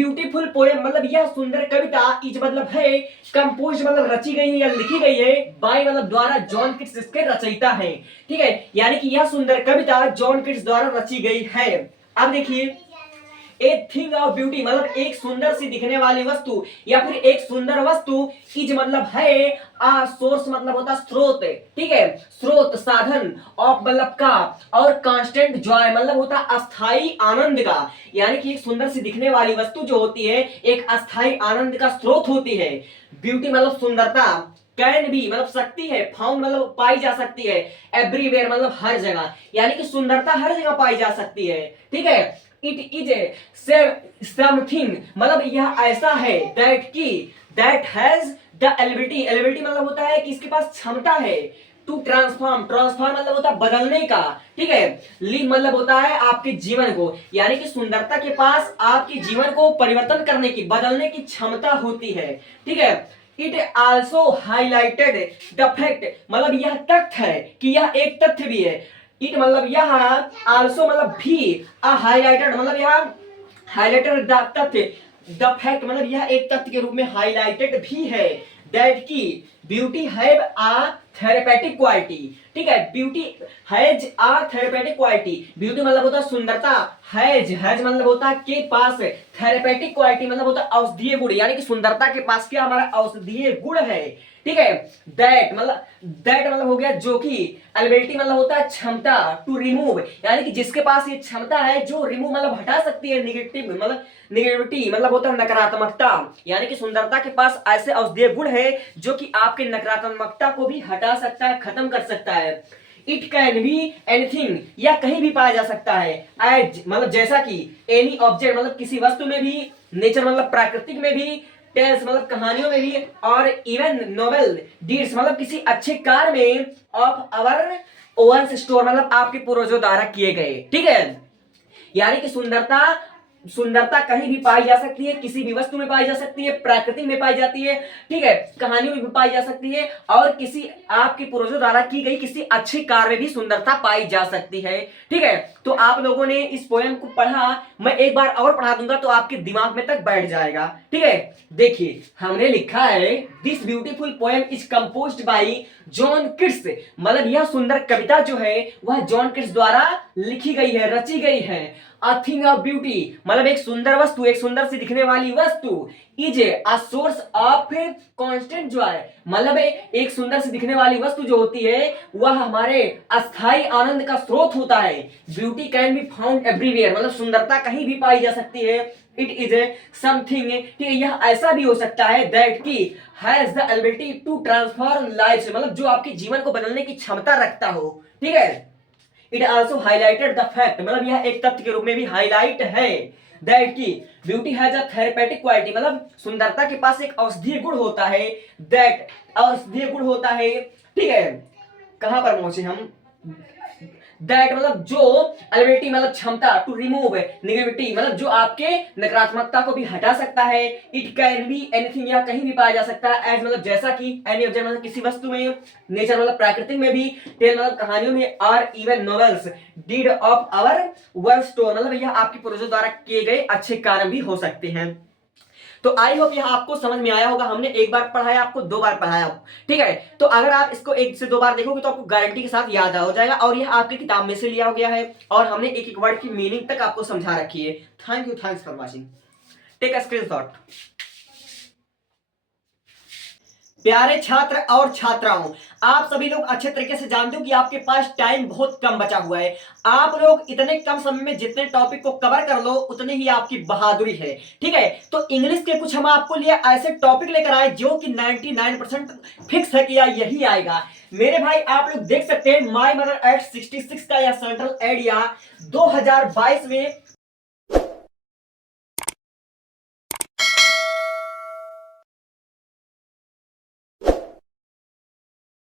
Beautiful poem मतलब यह सुंदर कविता इज मतलब है कंपोज मतलब रची गई है या लिखी गई है बाय मतलब द्वारा जॉन किट्स इसके रचयिता हैं। ठीक है, यानी कि यह सुंदर कविता जॉन किट्स द्वारा रची गई है। अब देखिए, ए थिंग ऑफ ब्यूटी मतलब एक सुंदर सी दिखने वाली वस्तु या फिर एक सुंदर वस्तु इज मतलब है आ सोर्स मतलब होता स्रोत। ठीक है, स्रोत साधन ऑफ मतलब का और कांस्टेंट जॉय मतलब होता अस्थाई आनंद का। यानी कि एक सुंदर सी दिखने वाली वस्तु जो होती है एक अस्थाई आनंद का स्रोत होती है। ब्यूटी मतलब सुंदरता, कैन बी मतलब सकती है, फाउंड मतलब पाई जा सकती है, एवरीवेयर मतलब हर जगह, यानी कि सुंदरता हर जगह पाई जा सकती है। ठीक है, इट इज समथिंग मतलब यह ऐसा है that has the eligibility, eligibility मतलब होता है कि इसके पास क्षमता है टू ट्रांसफॉर्म, ट्रांसफॉर्म मतलब होता है बदलने का। ठीक है, लिव मतलब होता है आपके जीवन को, यानी कि सुंदरता के पास आपके जीवन को परिवर्तन करने की बदलने की क्षमता होती है। ठीक है, it also highlighted the fact मतलब यह तथ्य है कि यह एक तथ्य भी है। इट मतलब यह आल्सो मतलब भी हाईलाइटेड मतलब यह हाईलाइटेड द तथ्य, द फैक्ट मतलब यह एक तथ्य के रूप में हाईलाइटेड भी है दैट की beauty have a therapeutic quality. ठीक है, beauty has a therapeutic quality, beauty मतलब होता है सुंदरता, हैज मतलब होता है के पास, थेरेपेटिक क्वालिटी मतलब होता है औषधीय गुण, यानी कि सुंदरता के पास क्या हमारा औषधीय गुण है। ठीक है, दैट मतलब हो गया जो कि, एलिबिलिटी मतलब होता है क्षमता, टू रिमूव यानी कि जिसके पास ये क्षमता है जो रिमूव मतलब हटा सकती है, निगेटिव मतलब निगेटिविटी मतलब होता है नकारात्मकता, यानी कि सुंदरता के पास ऐसे औषधीय गुण है जो कि आपके नकारात्मकता को भी हटा सकता है, खत्म कर सकता है। इट कैन बी एनीथिंग या कहीं भी पाया जा सकता है, एज मतलब जैसा कि, एनी ऑब्जेक्ट मतलब किसी वस्तु में भी, नेचर मतलब प्राकृतिक में भी, टेल्स मतलब कहानियों में भी, और इवन नोवेल डीड्स मतलब किसी अच्छे कार्य में, ऑफ आवर ओवन स्टोर मतलब आपके पूर्वजों द्वारा किए गए। ठीक है, यानी कि सुंदरता, सुंदरता कहीं भी पाई जा सकती है, किसी भी वस्तु में पाई जा सकती है, प्रकृति में पाई जाती है। ठीक है, कहानियों में भी पाई जा सकती है, और किसी आपके पूर्वजों द्वारा की गई किसी अच्छे कार्य में भी सुंदरता पाई जा सकती है। ठीक है, तो आप लोगों ने इस पोएम को पढ़ा, मैं एक बार और पढ़ा दूंगा तो आपके दिमाग में तक बैठ जाएगा। ठीक है, देखिए हमने लिखा है this beautiful poem is composed bye John Keats मतलब यह सुंदर कविता जो है वह जॉन किट्स द्वारा लिखी गई है, रची गई है। अ थिंग ऑफ ब्यूटी मतलब एक सुंदर वस्तु, एक सुंदर सी दिखने वाली वस्तु, is a source of constant Joy मतलब एक सुंदर सी दिखने वाली वस्तु जो होती है वह हमारे अस्थाई आनंद का स्रोत होता है। Beauty can be found everywhere मतलब सुंदरता कहीं भी पाई जा सकती है। इट इज समथिंग, ठीक है, यह ऐसा भी हो सकता है दैट की has the ability to transform life मतलब जो आपके जीवन को बदलने की क्षमता रखता हो। ठीक है, it also highlighted the fact मतलब यह एक तथ्य के रूप में भी हाईलाइट है दैट की beauty has a therapeutic quality मतलब सुंदरता के पास एक औषधीय गुण होता है, दैट औषधीय गुण होता है। ठीक है, कहां पर पहुंचे हम, दैट मतलब जो, एलिबिलिटी मतलब क्षमता, टू रिमूव निगेटिविटी मतलब जो आपके नकारात्मकता को भी हटा सकता है। इट कैन बी एनीथिंग या कहीं भी पाया जा सकता है, एज मतलब जैसा कि, एनी ऑब्जेक्ट मतलब किसी वस्तु में, नेचर मतलब प्राकृतिक में भी, टेल मतलब कहानियों में, और even novels deed of our one store मतलब यह आपके पूर्वजों द्वारा किए गए अच्छे कार्य भी हो सकते हैं। तो आई होप यह आपको समझ में आया होगा, हमने एक बार पढ़ाया आपको, दो बार पढ़ाया। ठीक है, तो अगर आप इसको एक से दो बार देखोगे तो आपको गारंटी के साथ याद हो जाएगा, और यह आपकी किताब में से लिया गया है, और हमने एक एक वर्ड की मीनिंग तक आपको समझा रखी है। Thank you, thanks for watching, take a screenshot. प्यारे छात्र और छात्राओं, आप सभी लोग अच्छे तरीके से जानते हो कि आपके पास टाइम बहुत कम बचा हुआ है। आप लोग इतने कम समय में जितने टॉपिक को कवर कर लो उतने ही आपकी बहादुरी है। ठीक है, तो इंग्लिश के कुछ हम आपको लिए ऐसे टॉपिक लेकर आए जो कि 99% फिक्स है कि यही आएगा। मेरे भाई आप लोग देख सकते हैं माय मदर एट 66 का यह सेंट्रल एरिया 2022 में